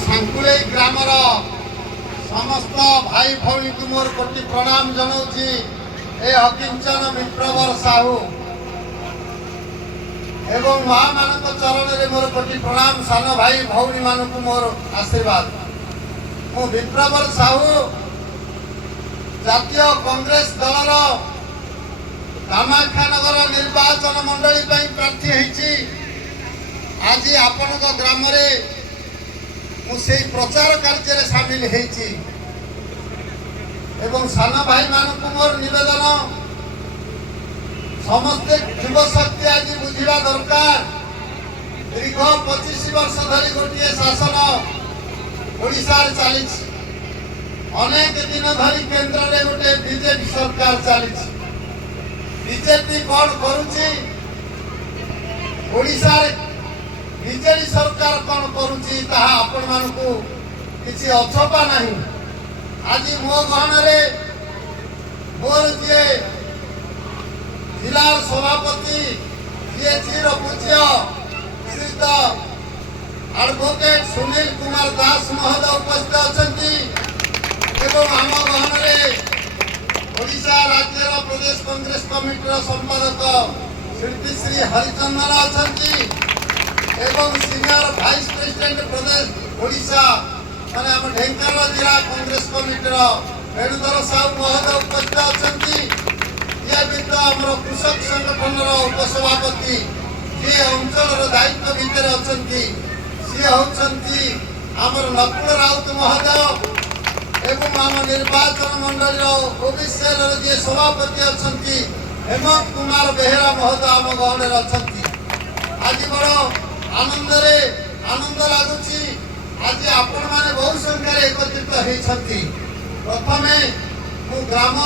सांकुले grammar समस्त भाई भौणी को मोर कोटि प्रणाम जनाऊँगी। ए अकिंचन विप्रवर साहू एवं माँ मान चरण में मोर कोटि प्रणाम। सान भाई भौणी मान को मोर आशीर्वाद। मु विप्रवर साहू जातीय कांग्रेस दलर कामाख्यानगर निर्वाचन मंडली प्रार्थी होती। आज आपण ग्राम मुझे प्रचार कार्य सामिल होती। सान भाई मान मोर निवेदन समस्ते युव शक्ति आज बुझा दरकार। दीर्घ 25 वर्ष धरी गोटे शासन ओडिशा चली। अनेक दिन धरी केंद्र में गोटे बीजेपी सरकार चली। बीजेपी कौन करुच्ची ओडिशा बीजेपी सरकार कौन करुच्ची ताहा आपण मानकु किसी अछपा नहीं। आज मो गहन मोर जी जिला सभापति जी चिर पूज्य श्रीयुत एडवोकेट सुनील कुमार दास महोदय उपस्थित अच्छा। आम गहन ओडिशा राज्य प्रदेश कांग्रेस कमिटी संपादक शिल्पी श्री हरिचंदन अच्छा। Senior vice president Pradesh Odisha माने आम ढेंकानाल जिला कांग्रेस कमिटी वेणुधर साहू महोदय उपस्थित अच्छा। ये भी तो आम कृषक संगठन उपसभापति जी अंचल दायित्व भितर अच्छा। सी होती आमर नकुल राउत महोदय एवं आम निर्वाचन मंडल ओबीसी जी सभापति अच्छा हेमंत कुमार बेहेरा महोदय आम गहन अच्छा। आज बड़ आनंद लगुच। आज आपण मैंने बहु संख्यार एकत्रित होती। प्रथम मु ग्राम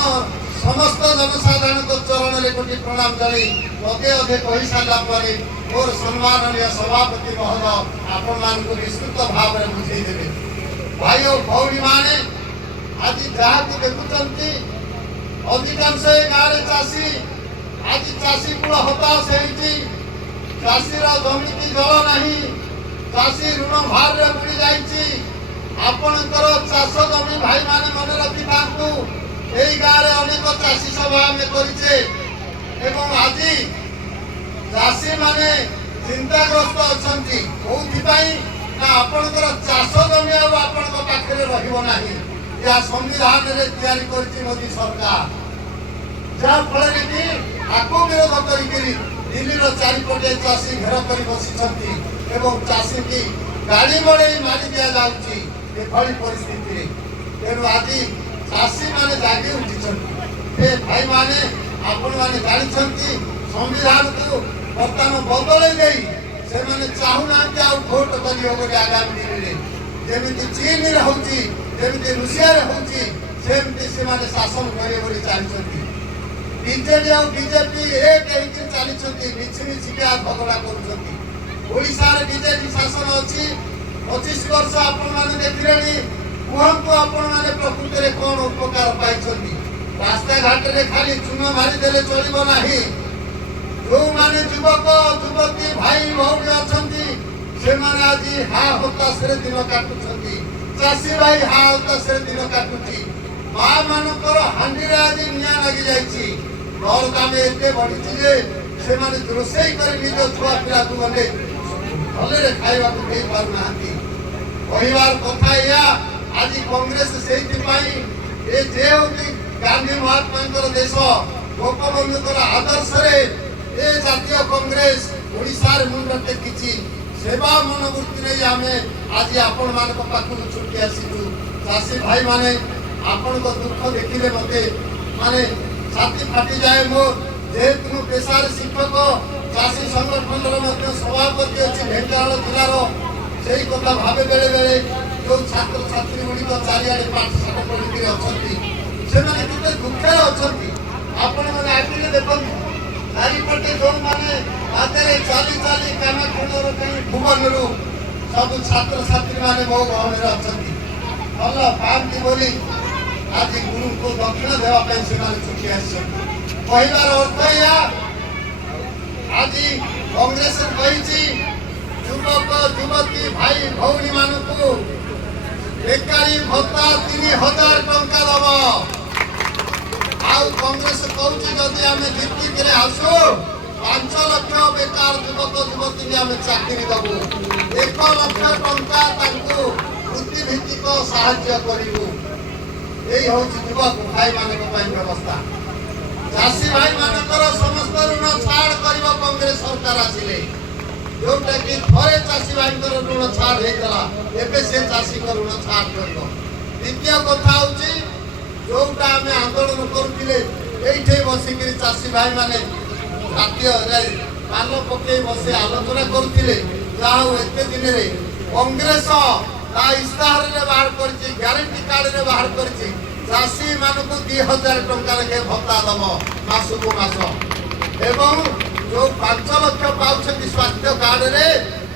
समस्त जनसाधारण को चरण में कोटि प्रणाम जन अधे अधे कही सारापर मोर सम्माननीय सभापति महोदय आपण मान विस्तृत भाव में बुझेदेवे। भाई और भौणी मैंने आज जहाँ को देखुंट अधिकांश गाँव में चाषी आज चाषी कूल हताश होती। चाषीर जमी की जल नहीं। चाषी ऋण भार में बुड़ी जाइए। आपणकर चाष जमी भाई माने मन रखि था। यही गाँव में अनेक चाषी सभा में करे। आज चाषी माने चिंताग्रस्त अच्छा कौन आपणकर चाष जमी आखिर रहा या संविधान में तैयारी कर मोदी सरकार जहाँ फल कि आपको विरोध कर दिल्ली चारिपटे चाषी घेर कर बसी चाषी की गाड़ी बड़े मारी दि जाऊँगी एभली परिस्थिति। तेणु आज चाषी मैंने जागी उठी भाई मैंने आपण मैंने जानते संविधान को बर्तमान बदल से चाहूना भोट कर आगामी दिन में जमी चीन होती जमी रुषिया होती शासन करेंगे चलती। बीजेडी और बीजेपी एक चली मिछमिछिका झगड़ा कर बीजेपी शासन अच्छी 25 वर्ष आपण मैंने देखिले कहतु आपण मैंने प्रकृति में कौन उपकार पाई। रास्ता घाट में खाली चून मारिदे चलो ना। जो मैंने युवक युवती भाई भौणी अच्छा से आज हा हताश दिन काटुंट। चाषी भाई हा हताश दिन काटुची। माँ मानकर हांडी आज निआ लगी जाइए। दर दाम एत बढ़ी से रोषे कर निज छुआ पिला को गले भले खावा दे पारना। कहबार कथा या आज कांग्रेस से गांधी महात्मा देश गोपबंधुकर आदर्श जातीय कांग्रेस ओडिशा मुंड टेकी सेवा मनोवृत्ति नहीं आम आज आपण मान पाखक छुट्टी आसू। चाषी भाई माने आपण को दुख देखिले मते माने छाती फाटी जाए। मो जेहेतु मु पेशार शिक्षक चाषी संगठन सभापति अच्छी ढेंकानाल जिलार से कथा भावे बेले बेले जो छात्र छात्री गुड़िक चारिड़े पाठशाठ पढ़ी अच्छा से दुखे अच्छा। आपण मैंने आखिरी देखो चारिपटे जो मैंने हाथ चली चली कामाख्यानगर कहीं भुवन सब छात्र छात्री मैंने मो गहन अच्छा भल पाती बोली आज गुरु को दक्षिण देवाई से छुट्टी आसबार अर्थ या आज कांग्रेस कही युवक युवती भाई भौणी मान बेकारी भत्ता 3000 टंका दब आउ कांग्रेस कहूँ जदि आम जीतिक आसू 5 लाख बेकार युवक युवती आम चाकरी दबू 1 लाख टंका वृत्तिभित्तिक साहाय्य करू यही हूँ युवक भाई मान व्यवस्था चाषी भाई मानकर समस्त ऋण छाड़ कर कांग्रेस सरकार आसिले जोटा कि थे चाषी भाई ऋण छाड़ होता एवं से चाषी ऋण छाड़ कर द्वितीय कथा हूँ जोटा आम आंदोलन करुले ये बसिक चाषी भाई माने जातीय पाल पकई बस आलोचना करुले एत दिन में कांग्रेस इस्ताहार बाहर कर ग्यारंटी कार्ड बाहर कर चाषी मानक 2000 टंका लेखे भत्ता दब मासक मास एवं जो 5 लाख पाँच स्वास्थ्य कार्ड रे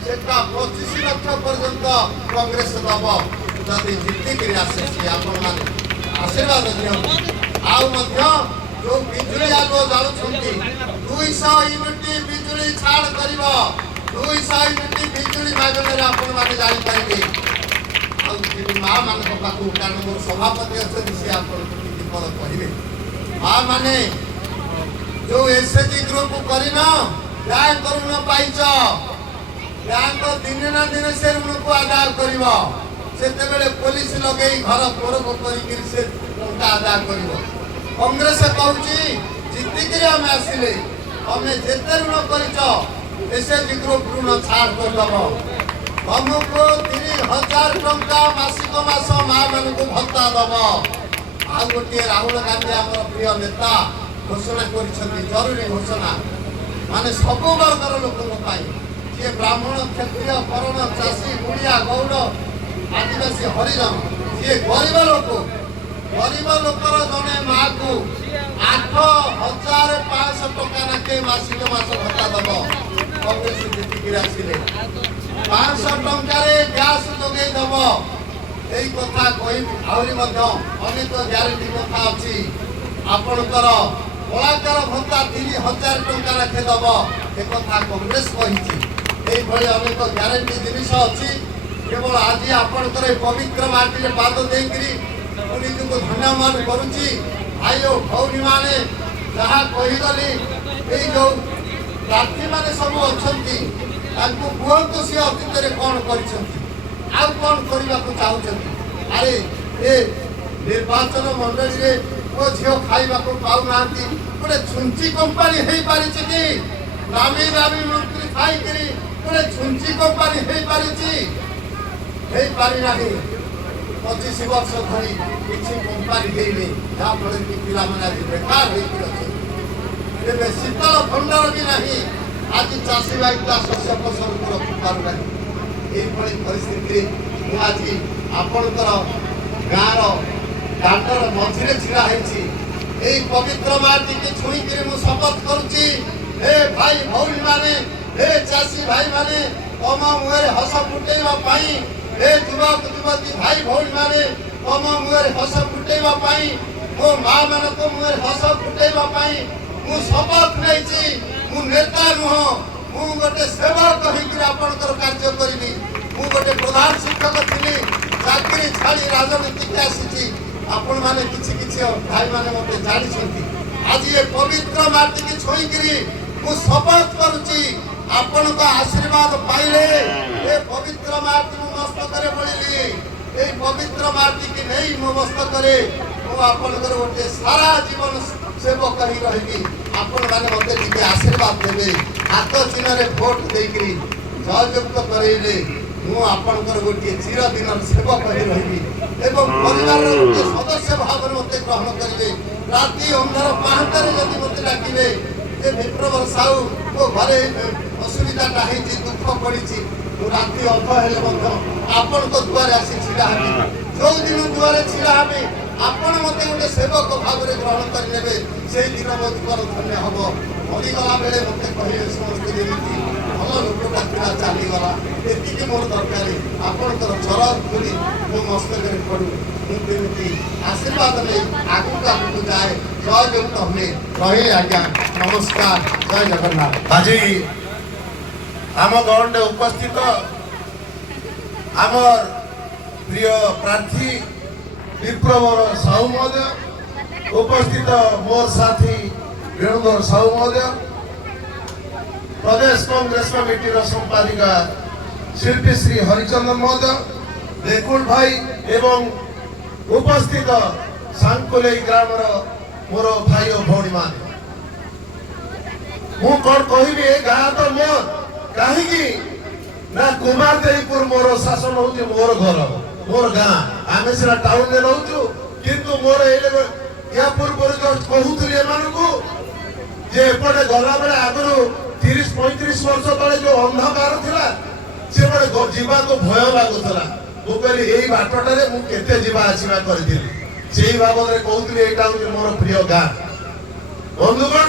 से 25 लाख पर्यंत कांग्रेस दब जदि जीतिक आशीर्वाद दिखाँ जो बिजुली आग जालुंट 200 यूनिट बिजुली छाड़ कर 200 यूनिट बिजुली मागण आपण मैंने जापारे माँ मान पाखु कारण मोर सभापति अच्छे सी विपद कहे माँ मैंने जो एसएचजी ग्रुप कर बैंक ऋण पाइच बैंक दिने ना दिने से ऋण को आदाय कर पुलिस लगे घर पोरक कर आदाय कर कांग्रेस कहूँ जीतिक आम आसिले आम जिते ऋण कर एसएचजी ग्रुप ऋण छाड़ करदब तुमको 3000 टंका मासिक मास माँ मान भत्ता दब आ गोटे राहुल गांधी आम प्रिय नेता घोषणा कर जरूरी घोषणा माने सब वर्गर लोक जी ब्राह्मण क्षत्रिय करण चाषी गुड़िया गौड़ आदिवासी हरिजन जी गरीब लोकर जड़े माँ को 8500 टंका नाके मासिक मास भत्ता दब कांग्रेस जीतिक आसिले 500 टंकार गैस जोगे दब यही कथा कह अनेक ग्यारंटी कथा अच्छी आपणकर कलाकार भत्ता 3000 टंका लेखे दब एक कांग्रेस कही अनेक ग्यारंटी जिनिस अच्छी केवल आज आपणकर पवित्र माटी में पाद देकरी निजक धन्यवाद करुच्ची भाई और भौनी मैंने जहाँ कहीगली जो प्रार्थी मैंने सब अच्छा कहतु सी अतीत कौन कर कौन करने को चाहते अरे ए निर्वाचन मंडली में वो झील खाइबा पाऊना गोटे छुंची कंपानी हो पारी कि दामी दामी मंत्री थी गोटे छुंची कंपानी हो पारी ना 25 वर्ष धरी किसी कंपानी देने जहाँफल कि पाने आज बेकार होते शीतल भंडार भी नहीं आज चाषी भाई शस्य फसल को रखी पार ये परिस्थिति आज आपणकर गाँव दांडर मझे छिड़ा है पवित्र माटी की छुईक शपथ करुच्ची हे भाई भौणी मैंने हे चाषी भाई मैंने तम मुहर हस फुटेवाई हे युवक युवती भाई भौणी मैंने तम मुहर हस फुटेवाई मो माँ मान मुहर हस फुटेवाई मु शपथ नहीं मु नेता नुह मु गोटे सेवक होकर कार्य करी मु गोटे प्रधान शिक्षक थी चाकरी छाड़ी राजनीति आसी आपण मैंने किसी भाई मैंने मत जानी आज ये पवित्र माटी की छुईकरी मु शपथ करुच्ची आपण आशीर्वाद पाइले ये पवित्र माटी मु मस्तक बोली ये पवित्र माटी की नहीं मो मस्तक मुझे गोटे सारा जीवन सेवक ही रही आपण मैंने मत आशीर्वाद देवे हाथ चिन्ह भोट देकर जययुक्त करे मुझे गोटे चिरदिन सेवक ही रही परिवार गोटे सदस्य भाव में मत ग्रहण करेंगे राति अंधार पाहांतारे जदि मत डाकिबे जे विप्रवर साहू मो घरे असुविधा दुख पड़ी राति अध हेले आपण दुआरे आसी छिड़ा जो दिन दुआरे छिड़ा हे आपण मत गोटे सेवक भाव में ग्रहण करे से दिन मो जीवन धन्य हम मरीगला बेले मत कहे समस्त भल लोकटा था चलीगला ये मोर दरकार आपंकर चरण धूली मो मस्तक पड़ू मुझे आशीर्वाद नहीं आगू आगू जाए जययुक्त हमें रही आज्ञा नमस्कार जय जगन्नाथ। आज आम गंडे उपस्थित आमर प्रिय प्रार्थी विप्रवर साहू महोदय, उपस्थित मोर साथी वेणुधर साहू महोदय, प्रदेश कांग्रेस कमिटी संपादिका शिल्पी श्री हरिचंदन महोदय, देकुल भाई एवं उपस्थित सांकुले ग्राम मोर भाई और भौणी मान मु कौन कहबी ए गाँ तो मोर कहीं ना कुमार देईपुर मोर शासन हूँ मोर घर मोर गाँ आम सीना टाउन में रोचु किंतु मोर या पूर्व जो कहूली जे एपटे गला बेले आगु 30-35 वर्ष तले जो अंधकार थिला से बड़े जीवा को भय लगुला मुझे यही बाटटे मुझे जीवा आसवा करी से बाबद कहूली यहाँ हूँ मोर प्रिय गाँ बंधुगण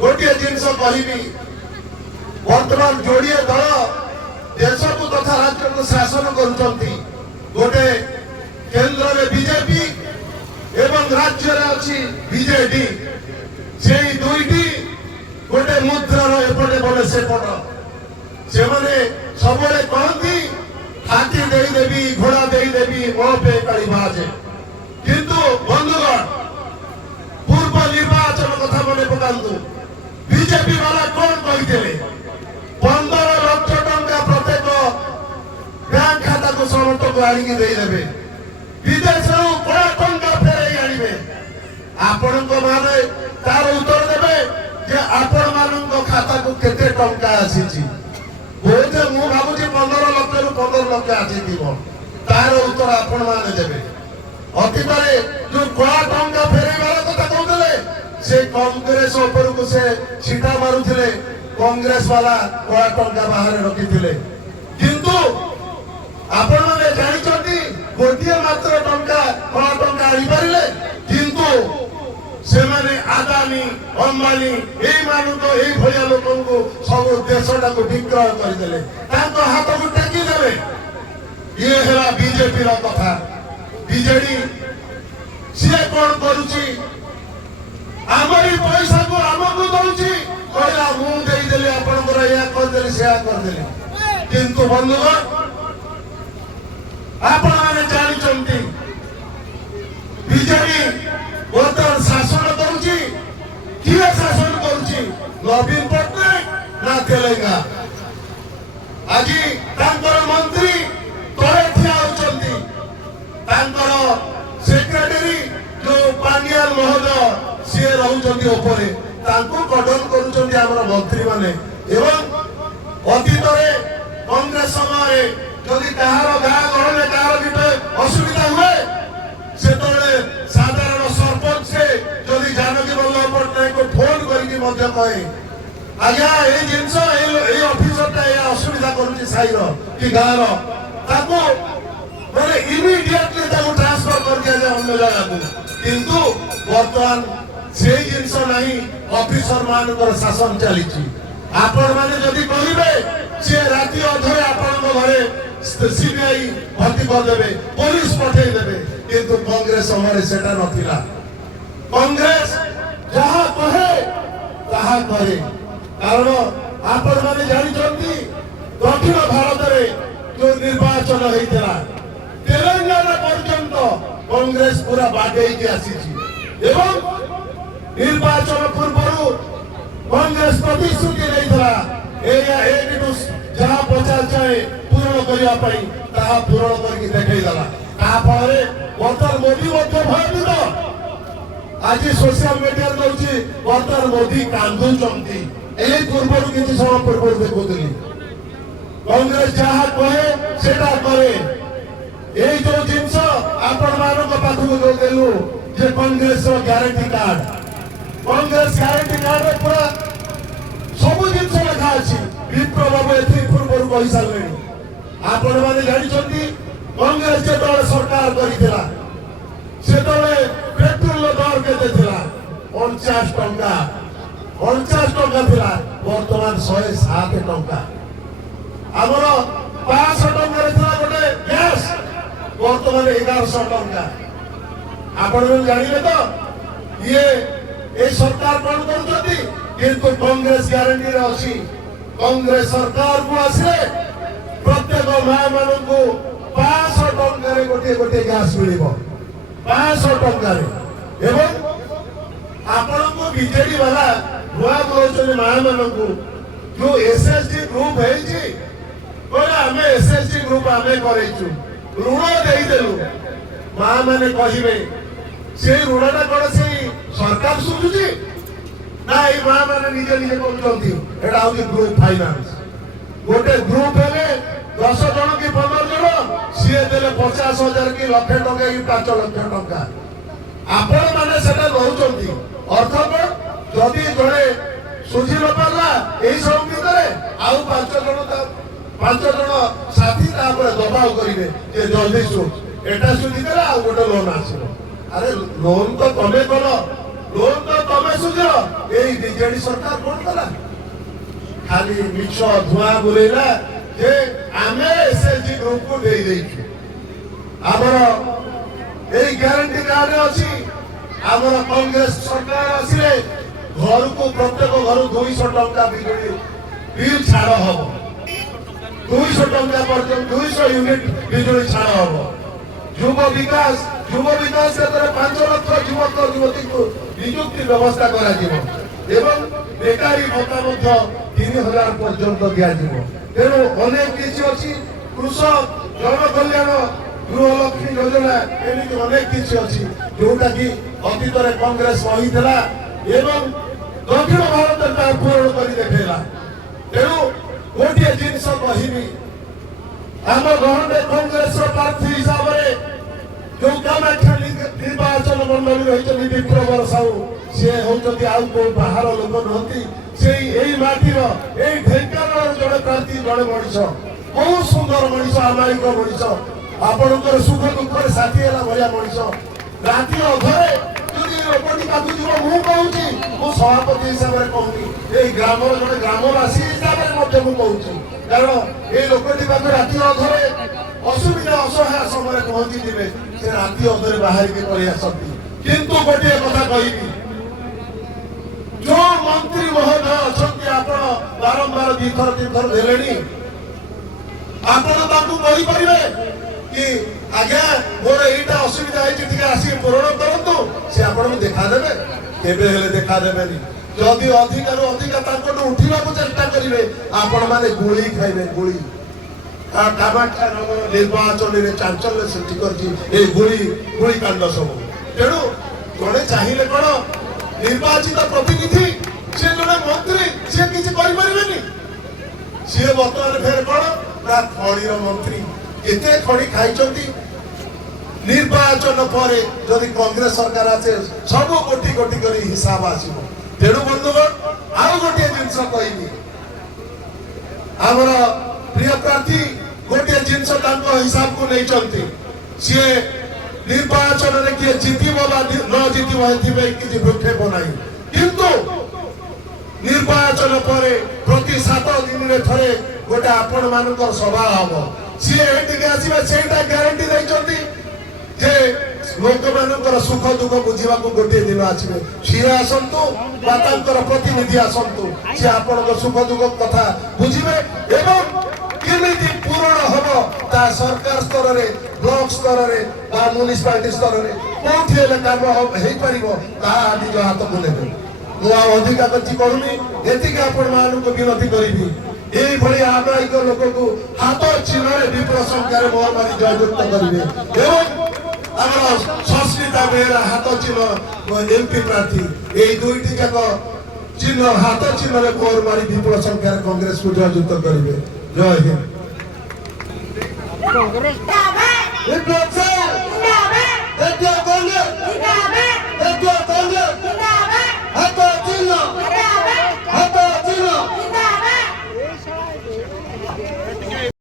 गोटे जिनस कहबी वर्तमान जोड़े दल देश को तथा राज्य को शासन करुँच गोटे केंद्र में बीजेपी एवं राज्य में अच्छी बीजेडी से दुईटी गोटे मुद्रार एपटे बड़े सेपट से सब कहती हाथी देदेवी घोड़ा देदेवी मो पे काली बाजे किंतु बंधुगण पूर्व निर्वाचन कथा मन पकातु बीजेपी वाला कौन कहते 15 लाख टंका प्रत्येक बैंक खाता को समस्त को आनिकी देदेवे विदेश कड़ा टंका फेर आने आपण माने तार उत्तर देवे जे आपण मान खाता को केते टंका आसी बोधे मु भावुची 15 लाख रु 15 लाख आसी तार उत्तर आपण माने देवे अतीतरे जो कड़ा टंका फेरैबार कथा कहते से कांग्रेस ऊपर को से छिटा मारुथिले कांग्रेस वाला कड़ा टंका बाहर रखिथिले किंतु आपण माने जानिचंती गोटिए मात्र टंका कड़ा टंका आनी पारिले किंतु से माने आदानी अंबानी एई मानु तो एई भलिया लोकन को सब देशटा को विक्रय कर देले ताको हाथ को टेकी देले ये हेला बीजेपी रा कथा बीजेडी से कोन करूची आमरी पैसा को आमको दउची कहला मु देई देले आपण को या कर देले से कर देले किंतु बंधुगण आपण माने जानिचंती बीजेडी वर्तमान शासन करुची किए शासन करुची नवीन पट्टनायक ना तेलंगा आज तांकर मंत्री तले ठिया होचंती तांकर सेक्रेटरी जो पानियाल महोदय से रहउचंती ऊपर तांको कडन करूचंती हमर मंत्री माने एवं अतीतरे कांग्रेस समय जदि कहार गाँ घर में कहार किटे असुविधा हुए से तोले साधारण सरपंच से जदि जानकी वल्लभ पट्टनायक को फोन करके मध्य कहे आज्ञा ए जिनस ए ऑफिसरटा ए असुविधा करूची साईर कि गाँर ताको माने इमिडिएटली ताको ट्रांसफर कर दिया जाए अन्य जगह को किंतु वर्तमान से जिनस नहीं ऑफिसर मानकर शासन चली आपण माने जदि कहिबे से राति अधरे आपण घरे सीबीआई भर्ती कर देबे पुलिस पठे देबे किंतु कांग्रेस समय सेटा नथिला कांग्रेस जहां कहे ताहा करे कारण आपण माने जानि चंती दक्षिण भारत रे जो निर्वाचन हेतिला तेलंगाना पर्यंत कांग्रेस पूरा बागेई के आसी एवं निर्वाचन पूर्व कांग्रेस प्रतिश्रुति देइथला एया एनिटू जहां प्रचार चाहे पूर्ण करिया पई ताहा पूर्ण करके देखाई दला ता फळे वर्तमान मोदी मध्य भयभीत आज सोशल मीडिया दउची वर्तमान मोदी कांदू चंती एई पूर्व किछि समय पूर्व देखुतली कांग्रेस जहां कहे सेटा करे एई जो जिंस आपण मानक पाखु जो देलु जे कांग्रेस रो गारंटी कार्ड रे पूरा सब जिंस लिखा अछि विप्र बाबू एथि पूर्व कहि सारले आपण माने जानि चंती कांग्रेस जे दल सरकार करिथिला से तले पेट्रोल दर केते थिला 49 टंका 49 टंका थिला वर्तमान 107 टंका हमर 500 टंका रे थिला गोटे गैस वर्तमान 1100 टंका आपण जानिले तो ये ए सरकार कोन करछथि किंतु कांग्रेस गारंटी रे अछि कांग्रेस सरकार को आसे प्रत्येक मां मान को 500 ଟଙ୍କାରେ ଗୋଟିଏ ଗୋଟିଏ ଗ୍ୟାସ୍ ମିଳିବ 500 ଟଙ୍କାରେ। ଏବଂ ଆପଣଙ୍କୁ ବିଜେଡି ବାଲା ନୂଆ କହୁଛନ୍ତି ମା ମାନଙ୍କୁ ଯୋଉ ଏସଏସଜି ଗ୍ରୁପ ହେଇଛି କହିଲେ ଆମେ ଏସଏସଜି ଗ୍ରୁପ ଆମେ କରେଇଛୁ ଋଣ ଦେଇଦେଲୁ। ମା ମାନେ କହିବେ ସେଇ ଋଣଟା କଣ ସେଇ ସରକାର ସୁଝୁଛି ନା ଏଇ ମା ମାନେ ନିଜେ ନିଜେ କରୁଛନ୍ତି? ଏଟା ହଉଛି ଗ୍ରୁପ ଫାଇନାନ୍ସ। ଗୋଟେ ଗ୍ରୁପ ହେଲେ 10 ଜଣ କି 15 ଜଣ ସିଏ ଦେଲେ 50,000 କି ଲକ୍ଷେ ଟଙ୍କା କି 5 ଲକ୍ଷ ଟଙ୍କା। ଆପଣ ମାନେ ସେଟା ରହୁଛନ୍ତି ଅର୍ଥ କଣ? ଯଦି ଜଣେ ସୁଝି ନ ପାରିଲା ଏଇ ସବୁ ଭିତରେ ଆଉ 5 ଜଣ ସାଥୀ ତାପରେ ଦବାଉ କରିବେ ଯେ ଜଲ୍ଦି ସୁଝ, ଏଟା ସୁଝି ଦେଲେ ଆଉ ଗୋଟେ ଲୋନ ଆସିବ। ଆରେ ଲୋନ ତ ତମେ କଲ, ଲୋନ ତ ତମେ ସୁଝ। ଏଇ ବିଜେଡି ସରକାର କଣ କଲା? ଖାଲି ମିଛ ଧୂଆଁ ବୁଲେଇଲା ଯେ ଆମେ ଏସଏସଜି ଗ୍ରୁପକୁ ଦେଇଛୁ। ଆମର ଏଇ ଗ୍ୟାରେଣ୍ଟି କାର୍ଡ ଅଛି। ଆମର କଂଗ୍ରେସ ସରକାର ଆସିଲେ ଘରକୁ ପ୍ରତ୍ୟେକ ଘରୁ 200 ଟଙ୍କା ବିଜୁଳି ବିଲ୍ ଛାଡ଼ ହବ। 200 ଟଙ୍କା ପର୍ଯ୍ୟନ୍ତ 200 ୟୁନିଟ ବିଜୁଳି ଛାଡ଼ ହବ। ଯୁବ ବିକାଶ କ୍ଷେତ୍ରରେ 5 ଲକ୍ଷ ଯୁବକ ଯୁବତୀଙ୍କୁ ନିଯୁକ୍ତି ବ୍ୟବସ୍ଥା କରାଯିବ ଏବଂ ବେକାରୀ ଭତ୍ତା ମଧ୍ୟ 3,000 ପର୍ଯ୍ୟନ୍ତ ଦିଆଯିବ। ତେଣୁ ଅନେକ କିଛି ଅଛି। କୃଷକ ଜନକଲ୍ୟାଣ ଗୃହଲକ୍ଷ୍ମୀ ଯୋଜନା ଏମିତି ଅନେକ କିଛି ଅଛି ଯୋଉଟା କି ଅତୀତରେ କଂଗ୍ରେସ କହିଥିଲା ଏବଂ ଦକ୍ଷିଣ ଭାରତରେ ତାହା ପୂରଣ କରି ଦେଖେଇଲା। ତେଣୁ ଗୋଟିଏ ଜିନିଷ କହିବି, ଆମ ଗହଣରେ କଂଗ୍ରେସର ପ୍ରାର୍ଥୀ ହିସାବରେ ଯୋଉ କାମାକ୍ଷା ନିର୍ବାଚନ ମଣ୍ଡଳୀ ରହିଛନ୍ତି ବିପ୍ଳବର ସାହୁ, ସିଏ ହଉଛନ୍ତି ଆଉ କୋଉ ବାହାର ଲୋକ ନୁହନ୍ତି। ସେଇ ଏଇ ମାଟିର ଏଇ ଢେଙ୍କାନାଳର ଜଣେ ପ୍ରାର୍ଥୀ, ଜଣେ ମଣିଷ, ବହୁତ ସୁନ୍ଦର ମଣିଷ, ଆମାୟିକ ମଣିଷ, ଆପଣଙ୍କର ସୁଖ ଦୁଃଖରେ ସାଥୀ ହେଲା ଭଳିଆ ମଣିଷ। ରାତି ଅଧରେ ଯଦି ଲୋକଟି ପାଖକୁ ଯିବ, ମୁଁ କହୁଛି, ମୁଁ ସଭାପତି ହିସାବରେ କହୁନି, ଏଇ ଗ୍ରାମର ଜଣେ ଗ୍ରାମବାସୀ ହିସାବରେ ମଧ୍ୟ ମୁଁ କହୁଛି, କାରଣ ଏଇ ଲୋକଟି ପାଖରେ ରାତି ଅଧରେ ଅସୁବିଧା ଅସହାୟ ସମୟରେ ପହଞ୍ଚିଯିବେ, ସେ ରାତି ଅଧରେ ବାହାରିକି ପଳେଇ ଆସନ୍ତି। କିନ୍ତୁ ଗୋଟିଏ କଥା କହିବି, ଯୋଉ ମନ୍ତ୍ରୀ ମହୋଦୟ ଅଛନ୍ତି, ଆପଣ ବାରମ୍ବାର 2 ଥର 3 ଥର ଦେଲେଣି, ଆପଣ ତାଙ୍କୁ କହିପାରିବେ କି ଆଜ୍ଞା ମୋର ଏଇଟା ଅସୁବିଧା ହେଇଛି, ଟିକେ ଆସିକି ପୂରଣ କରନ୍ତୁ। ସେ ଆପଣଙ୍କୁ ଦେଖାଦେବେ? କେବେ ହେଲେ ଦେଖାଦେବେନି। ଯଦି ଅଧିକାରୁ ଅଧିକା ତାଙ୍କଠୁ ଉଠିବାକୁ ଚେଷ୍ଟା କରିବେ, ଆପଣ ମାନେ ଗୁଳି ଖାଇବେ, ଗୁଳି। କାମାକ୍ଷା ନଗର ନିର୍ବାଚନରେ ଚାଞ୍ଚଲ୍ୟ ସୃଷ୍ଟି କରିଛି ଏଇ ଗୁଳି କାଣ୍ଡ ସବୁ। ତେଣୁ ଜଣେ ଚାହିଁଲେ କଣ ନିର୍ବାଚିତ ପ୍ରତିନିଧି, ସେ ଜଣେ ମନ୍ତ୍ରୀ, ସିଏ କିଛି କରିପାରିବେନି? ସିଏ ବର୍ତ୍ତମାନ ଫେର କଣ ନା ଖଣିର ମନ୍ତ୍ରୀ। କେତେ ଖଣି ଖାଇଛନ୍ତି? ନିର୍ବାଚନ ପରେ ଯଦି କଂଗ୍ରେସ ସରକାର ଆସେ ସବୁ କୋଟି କୋଟି କରି ହିସାବ ଆସିବ। ତେଣୁ ବନ୍ଧୁଗଣ ଆଉ ଗୋଟିଏ ଜିନିଷ କହିବି, ଆମର ପ୍ରିୟ ପ୍ରାର୍ଥୀ ଗୋଟିଏ ଜିନିଷ ତାଙ୍କ ହିସାବକୁ ନେଇଛନ୍ତି, ସିଏ ନିର୍ବାଚନରେ କିଏ ଜିତିବ ବା ନ ଜିତିବ ଏଥିପାଇଁ କିଛି ଭ୍ରୂକ୍ଷେପ ନାହିଁ। କିନ୍ତୁ ନିର୍ବାଚନ ପରେ ପ୍ରତି 7 ଦିନରେ ଥରେ ଗୋଟେ ଆପଣ ମାନଙ୍କର ସଭା ହବ, ସିଏ ଏଠିକି ଆସିବେ, ସେଇଟା ଗ୍ୟାରେଣ୍ଟି ଦେଇଛନ୍ତି ଯେ ଲୋକମାନଙ୍କର ସୁଖ ଦୁଃଖ ବୁଝିବାକୁ ଗୋଟିଏ ଦିନ ଆସିବେ। ସିଏ ଆସନ୍ତୁ ବା ତାଙ୍କର ପ୍ରତିନିଧି ଆସନ୍ତୁ, ସିଏ ଆପଣଙ୍କ ସୁଖ ଦୁଃଖ କଥା ବୁଝିବେ ଏବଂ କେମିତି ପୂରଣ ହବ ତା ସରକାର ସ୍ତରରେ, ବ୍ଲକ ସ୍ତରରେ ବା ମ୍ୟୁନିସିପାଲିଟି ସ୍ତରରେ କୋଉଠି ହେଲେ କାମ ହେଇପାରିବ ତାହା ନିଜ ହାତକୁ ନେବେ। ମୁଁ ଆଉ ଅଧିକା କିଛି କରୁନି, ଏତିକି ଆପଣ ମାନଙ୍କୁ ବିନତି କରିବି, এইভাবে আদায়িক লোককে হাত চিহ্ନରେ বিপুল সংখ্যাରେ মোহর মারি জয়যুক্ত କରିବେ এবং ଆମର ସଂସ୍କୃତା ବେହେରା ହାତ ଚିହ୍ନ ଏମପି ପ୍ରାର୍ଥୀ এই দুইটি ଯାକ ଚିହ୍ନ ହାତ ଚିହ୍ନରେ ମୋହର ମାରି ବିପୁଳ ସଂଖ୍ୟାରେ କଂଗ୍ରେସକୁ ଜୟଯୁକ୍ତ କରିବେ। ଜୟ ହିନ୍ଦ।